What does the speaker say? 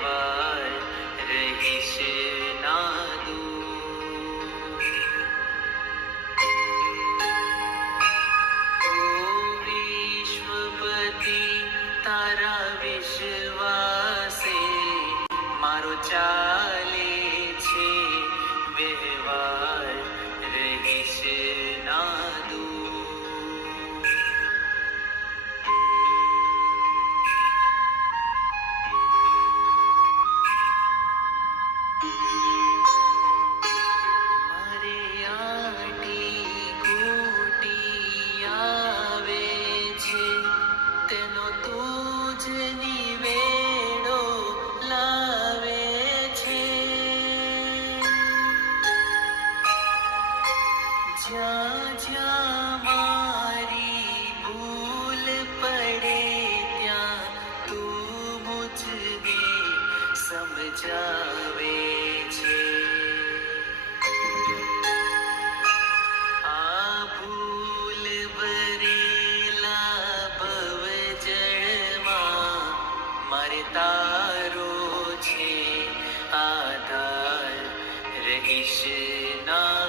વ્યવહાર રહીશ ના દૂર। ઓ વિશ્વપતિ તારા વિશ્વાસે મારો ચાલે છે વ્યવહાર રહીશ ના દૂર। મારે આટી ઘૂંટી આવે છે તેનો તુજ નિવેડો લાવે છે। જ્યાં જ્યાં મારી ભૂલ પડે ત્યાં તું મુझને સમજાવે છે। આ ભૂલ ભરેલા ભવજળમાં મારે તારો છે આધાર રહીશ ના